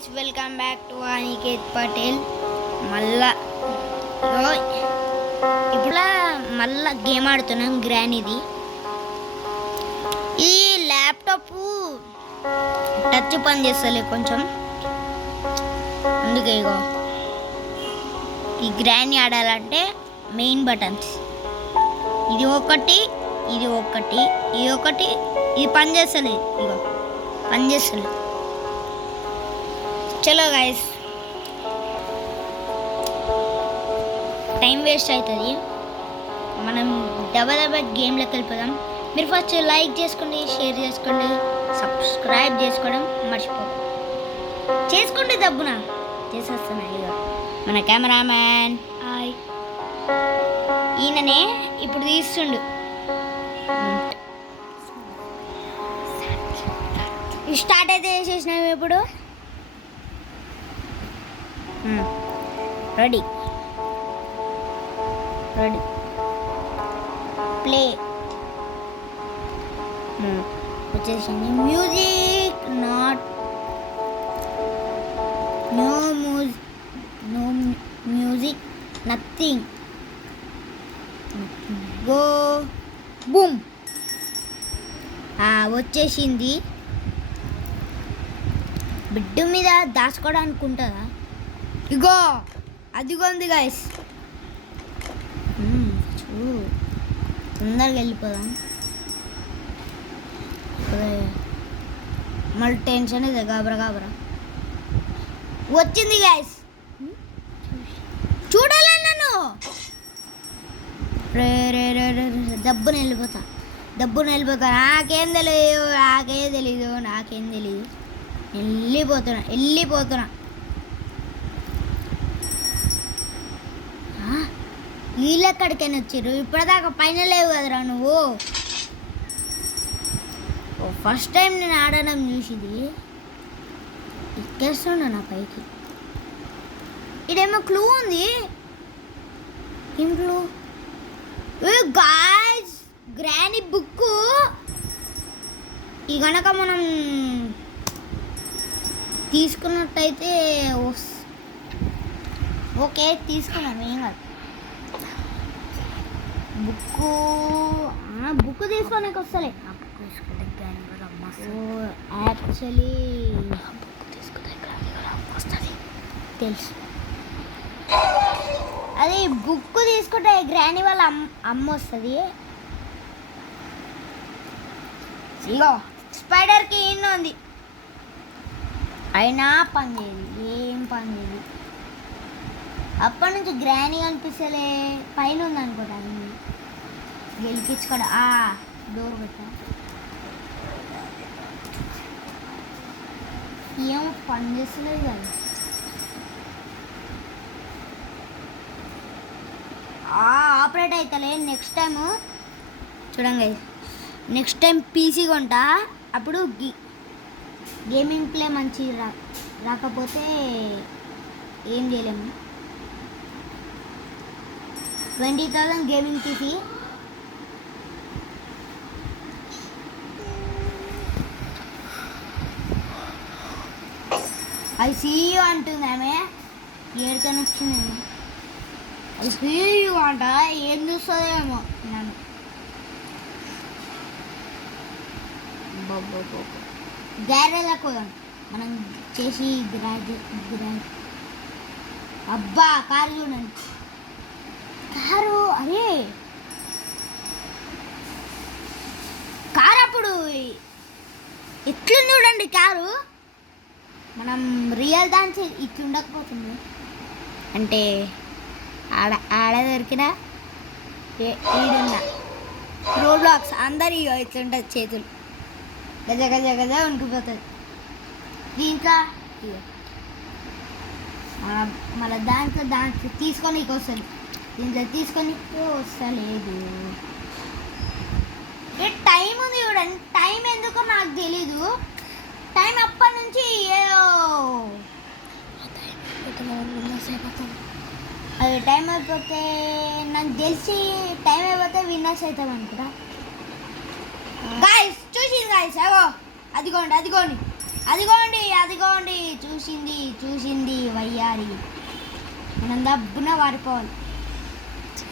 Guys welcome back to Aniket Patel. మళ్ళా ఇప్పుడు మళ్ళా గేమ్ ఆడుతున్నాం గ్రానీది. ఈ ల్యాప్టాప్ టచ్ పని చేస్తలే కొంచెం, అందుకే ఇగో ఈ గ్రానీ ఆడాలంటే మెయిన్ బటన్స్ ఇది ఒకటి, ఇది ఒకటి, ఇది ఒకటి, ఇది పని చేస్తలేదు. ఇగో పని చేస్తలేదు. చలో గైస్, టైం వేస్ట్ అవుతుంది. మనం డబల్ గేమ్లోకి వెళ్ళిపోదాం. మీరు ఫస్ట్ లైక్ చేసుకోండి, షేర్ చేసుకోండి, సబ్స్క్రైబ్ చేసుకోవడం మర్చిపోకండి. చేసుకోండి, దబ్బున చేసేస్తున్నా. ఇక మన కెమెరామ్యాన్ హాయ్, ఈయననే ఇప్పుడు తీస్తుండు. స్టార్ట్ అయితే చేసేసినాము. ఇప్పుడు రెడీ రెడీ ప్లే వచ్చేసింది. Music not no music nothing go boom వచ్చేసింది. బిడ్డు మీద దాచుకోవడానికి ఉంటుందా? ఇగో అదిగో ఉంది గైస్. తొందరగా వెళ్ళిపోదాం. మళ్ళీ టెన్షన్ ಇದೆ, గాబరా వచ్చింది గైస్. చూడాలా నన్ను? దబ్బున వెళ్ళిపోతా. నాకేం తెలీదు. వెళ్ళిపోతున్నా. వీళ్ళు ఎక్కడికైనా వచ్చారు? ఇప్పటిదాకా పైన లేవు కదరా నువ్వు. ఫస్ట్ టైం నేను ఆడడం చూసింది. ఎక్కేస్తున్నా నా పైకి. ఇదేమో క్లూ ఉంది. ఏం క్లూ? Guys, granny book. ఈ గనక మనం తీసుకున్నట్టయితే ఓకే, తీసుకున్నాం, ఏం కాదు. బుక్ తీసుకోడానికి వస్తలే. యాక్చువల్లీ తెలుసు, అది బుక్ తీసుకుంటే గ్రానీ వాళ్ళ అమ్మ వస్తుంది. ఇగో స్పైడర్కి ఇన్న ఉంది, అయినా పని చేయదు, ఏం పని చేయదు. అప్పటి నుంచి గ్రానీ అనిపిస్తలే. పైన ఉంది అనుకోండి, అది గెలిపించుకోండి. డోర్ పెట్టా, ఏమో పని చేస్తలేదు కదా. ఆపరేట్ అవుతలే. నెక్స్ట్ టైము చూడండి, నెక్స్ట్ టైం పీసీ కొంటా. అప్పుడు గేమింగ్ ప్లే మంచి రాకపోతే ఏం చేయలేము. 20,000 గేమింగ్ పీసీ. అది సీయూ అంటుంది ఆమె. ఏడుకని వచ్చింది. అది సీయూ అంట. ఏం చూస్తుందేమో నన్ను. గ్యారేజ్లోకి పోదాం మనం చేసి. అబ్బా, కారు చూడండి. కారు, అరే కారు అప్పుడు ఎట్లుంది చూడండి కారు. మనం రియల్ దాంట్లో ఇట్లా ఉండకపోతుంది అంటే ఆడ దొరికిన ఈడున్న రోబ్లాక్స్ అందరు ఇట్లుంటుంది. చేతులు గజ వణికిపోతుంది. దీంట్లో మళ్ళీ దాంట్లో తీసుకొని వస్తుంది. దీంట్లో తీసుకొని వస్తలేదు. టైం ఉంది చూడండి. టైం ఎందుకో నాకు తెలీదు. టైం అప్పటి నుంచి ఏదో అది టైం అయిపోతే నాకు తెలిసి టైం అయిపోతే విన్నర్స్ అవుతాం అనుకుంటా. గాయ్స్ చూసింది గాయ్స్, అదిగోండి చూసి చూసింది వయ్యారి. మనం దబ్బున వారిపోవాలి,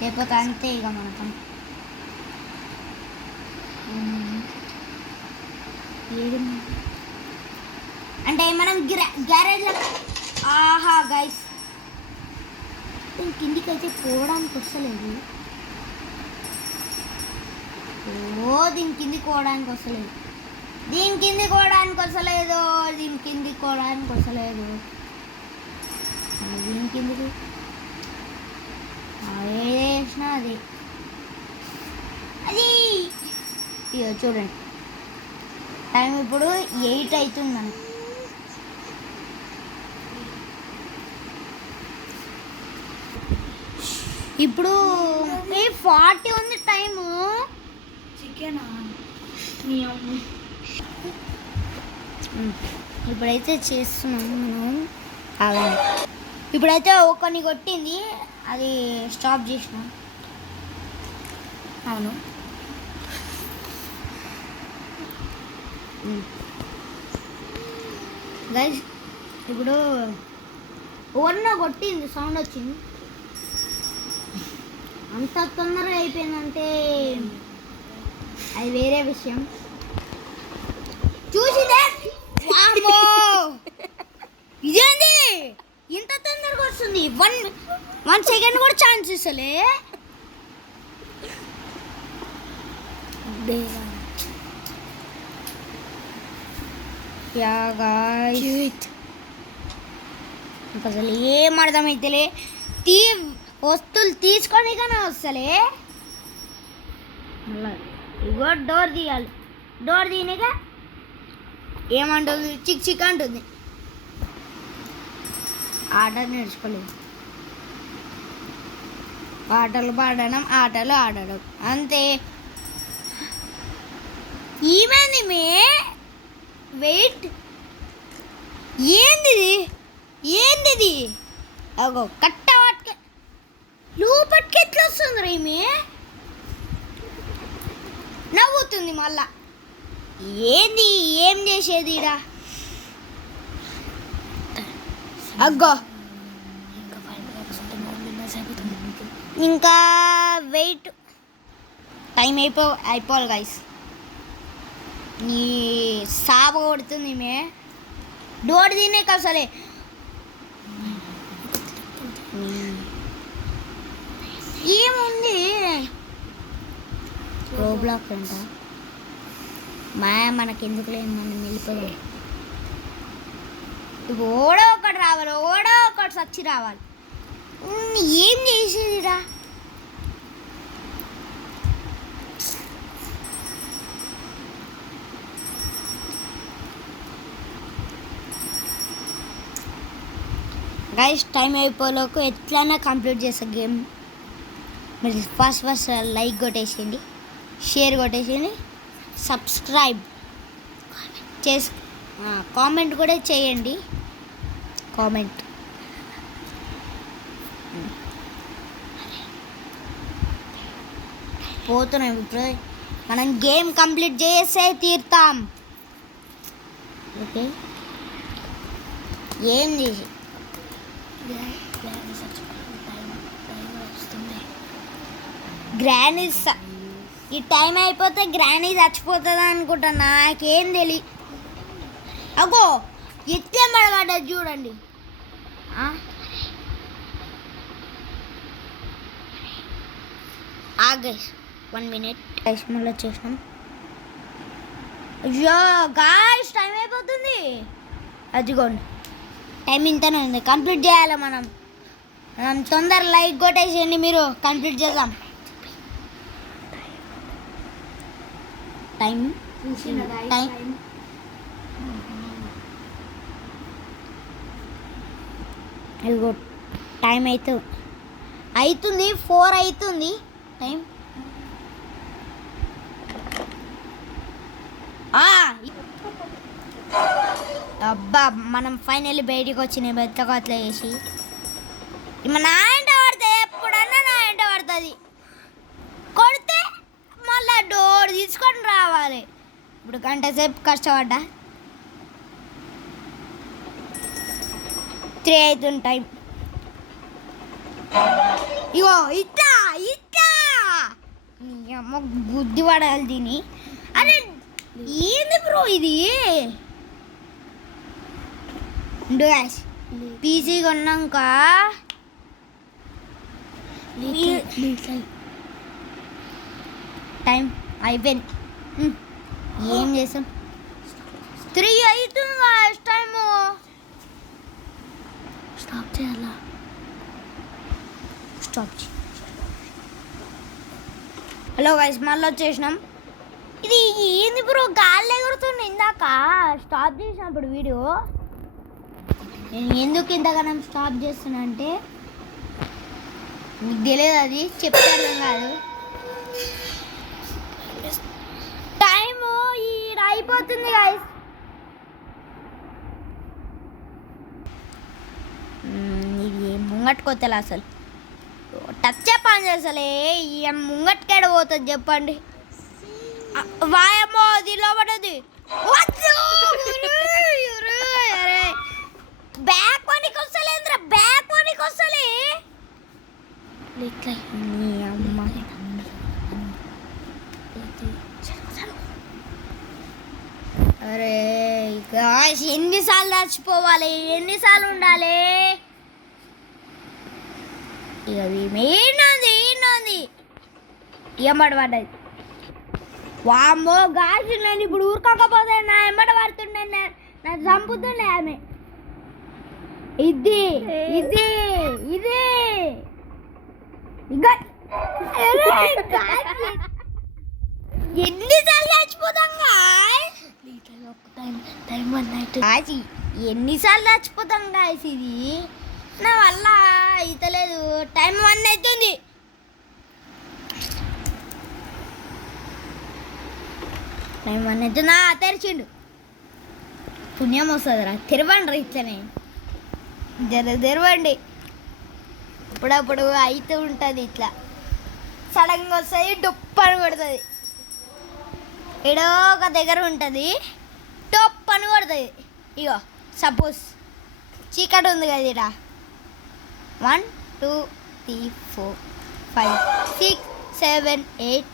లేకపోతే అంతే ఇక మనకు. ఏది అంటే మనం గ్యారేజ్లో ఆహా గైస్ కిందికి అయితే పోవడానికి వస్తలేదు. దీని కిందికి పోవడానికి వస్తలేదు, దీని కిందికి పోవడానికి వస్తలేదు, దీని కిందికి పోవడానికి వస్తలేదు. దీని కిందికి వేసినా అది ఇక చూడండి, టైం ఇప్పుడు 8 అవుతుందని. ఇప్పుడు 40 ఉంది టైము. చికెన్ ఇప్పుడైతే చేస్తున్నాం మనం. ఇప్పుడైతే ఒకరిని కొట్టింది, అది స్టాప్ చేసినాం. అవును, గైస్ ఇప్పుడు ఓన్న కొట్టింది, సౌండ్ వచ్చింది. అంత తొందరగా అయిపోయిందంటే అది వేరే విషయం. చూసిందే ఇదేంది ఇంత తొందరగా వస్తుంది, 1 సెకండ్ కూడా ఛాన్స్ ఇస్తలే. అసలు ఏం అర్థమైతలే, వస్తువులు తీసుకొని కానీ వస్తలే. ఇగో డోర్ తీయాలి, డోర్ తీయనిగా ఏమంటుంది, చిక్ అంటుంది. ఆట నేర్చుకోలేదు, ఆటలు ఆడడం అంతే. ఏమైంది వెయిట్, ఏంది అగో కట్ట వాటికి లోపటికి ఎట్లా వస్తుంది రేమి, నవ్వుతుంది మళ్ళా. ఏం చేసేది ఇడా, అగ్గో ఇంకా వెయిట్, టైం అయిపోవాలి గైస్. నీ సాబ కొడుతుంది డోర్ తినే అసలే. ఏముంది రోబ్లాక్ అంట, మనకెందుకు లేదు, మనం వెళ్ళిపోయాం. ఓడో ఒకటి రావాలి, ఓడో ఒకటి సచ్చి రావాలి. ఏం చేసేదిరా, గైస్ టైం అయిపోలోకి ఎట్లైనా కంప్లీట్ చేస్తా గేమ్. మీరు ఫస్ట్ లైక్ కొట్టేసేయండి, షేర్ కొట్టేసేయండి, సబ్స్క్రైబ్ చేసి కామెంట్ కూడా చేయండి. కామెంట్ పోతున్నాం ఇప్పుడు, మనం గేమ్ కంప్లీట్ చేసే తీరుతాం. ఓకే, ఏం చేసి గ్రానీ ఈ టైం అయిపోతే గ్రానీ చచ్చిపోతుంది అనుకుంటా, నాకేం తెలియదు. అగో ఎత్తే మడగడ్డది చూడండి. ఆగేష్ 1 minute మళ్ళీ వచ్చేసినాం. అయ్యో గాయ్స్ టైం అయిపోతుంది, అదిగోండి టైం ఇంతనే ఉంది, కంప్లీట్ చేయాలి మనం. తొందర లైక్ కొట్టేసేయండి, మీరు కంప్లీట్ చేద్దాం. టైం ఇదిగో టైం అవుతుంది 4 అవుతుంది టైం. అబ్బా మనం ఫైనల్లీ బయటికి వచ్చినాయి బెత్తకోతలు వేసి. నా ఇంట పడితే ఎప్పుడన్నా నా ఇంట పడుతుంది, కొడితే మళ్ళీ డోర్ తీసుకొని రావాలి. ఇప్పుడు గంట సేపు కష్టపడ్డా 3 అవుతుంది టైం. ఇగో ఇట్లా ఇట్లా నీ అమ్మ గుద్ది పడాలి దీని. అరే ఏంది బ్రో ఇది? పీసీ కొన్నాక టైం అయిపోయింది. ఏం చేసాం? 3 అవుతుంది టైము. స్టాప్ చేయాలా? స్టాప్. హలో గైస్, మళ్ళీ వచ్చేసినాం. ఇది ఏంది బ్రో గాలి ఎగురుతుంది? ఇందాక స్టాప్ చేసినప్పుడు వీడియో నేను ఎందుకు ఇంతగానం స్టాప్ చేస్తున్నా అంటే మీకు తెలియదు, అది చెప్తే అర్థం కాదు. టైము అయిపోతుంది గైస్. ఇది ముంగట్టుకోతలే అసలు టచ్ పని చేసలే. ముంగట్టుకేడ పోతుంది చెప్పండి? వాయమ్మో దీనిలో పడది. బ్యాక్ పనికి వస్తలేదురా, బ్యాక్ పనికి వస్తలే. అరే ఎన్నిసార్లు చచ్చిపోవాలి? ఎన్నిసార్లు ఉండాలి? ఇక ఏనాది ఎమ్మడి పడ్డది. వామ్మో గాజు, నేను ఇప్పుడు ఊరుకోకపోతే నా ఎమ్మడి పడుతుండే, నాకు చంపుతుండే ఆమె. ఇది ఇది ఇది ఎన్నిసార్లు చచ్చిపోతాం? ఎన్నిసార్లు చచ్చిపోతాం గాయస్? ఇది నా వల్ల అయితలేదు. టైం 1 అవుతుంది. టైం 1 అవుతుందా? తెరిచిండు. పుణ్యం వస్తుందిరా. తెరవండి రా, ఇట్లనే తెరవండి. అప్పుడప్పుడు అవుతూ ఉంటుంది ఇట్లా. సడన్గా వస్తుంది, డొప్పని కొడుతుంది. ఏడో ఒక దగ్గర ఉంటుంది, టొప్ అని కొడుతుంది. ఇగో సపోజ్ చీకటి ఉంది కదా ఇరా. 1 2 3 4 5 6 7 8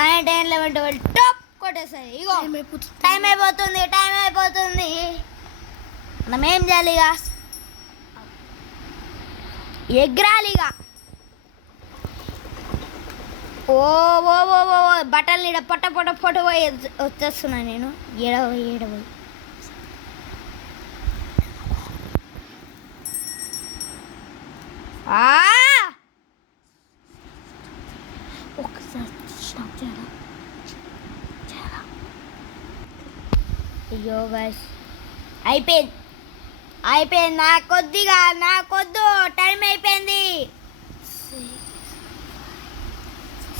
9 10 11 12 టాప్ కొట్టేస్తుంది. ఇగో టైం అయిపోతుంది. మనం ఏం చేయాలి? ఇక ఎగరాలి. ఇక ఓ ఓ ఓ ఓ బట్టలు నీడ పొట్ట పోయి వచ్చేస్తున్నా నేను. ఏడవై ఒక్కసారి స్టాప్ చేయాలా? అయ్యో గైస్, అయిపోయింది. నాకొద్దు, టైం అయిపోయింది.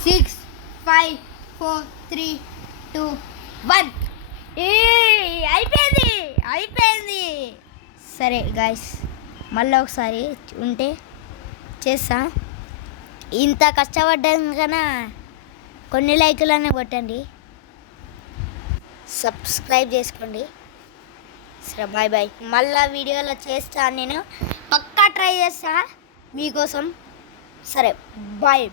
6 5 4 3 2 1 అయిపోయింది. సరే గైస్, మళ్ళీ ఒకసారి ఉంటే చేస్తా. ఇంత కష్టపడ్డాం కన్నా కొన్ని లైకులనే కొట్టండి, సబ్స్క్రైబ్ చేసుకోండి. సరే బాయ్. మళ్ళీ వీడియోలో చేస్తాను, నేను పక్కా ట్రై చేస్తా మీకోసం. సరే బాయ్.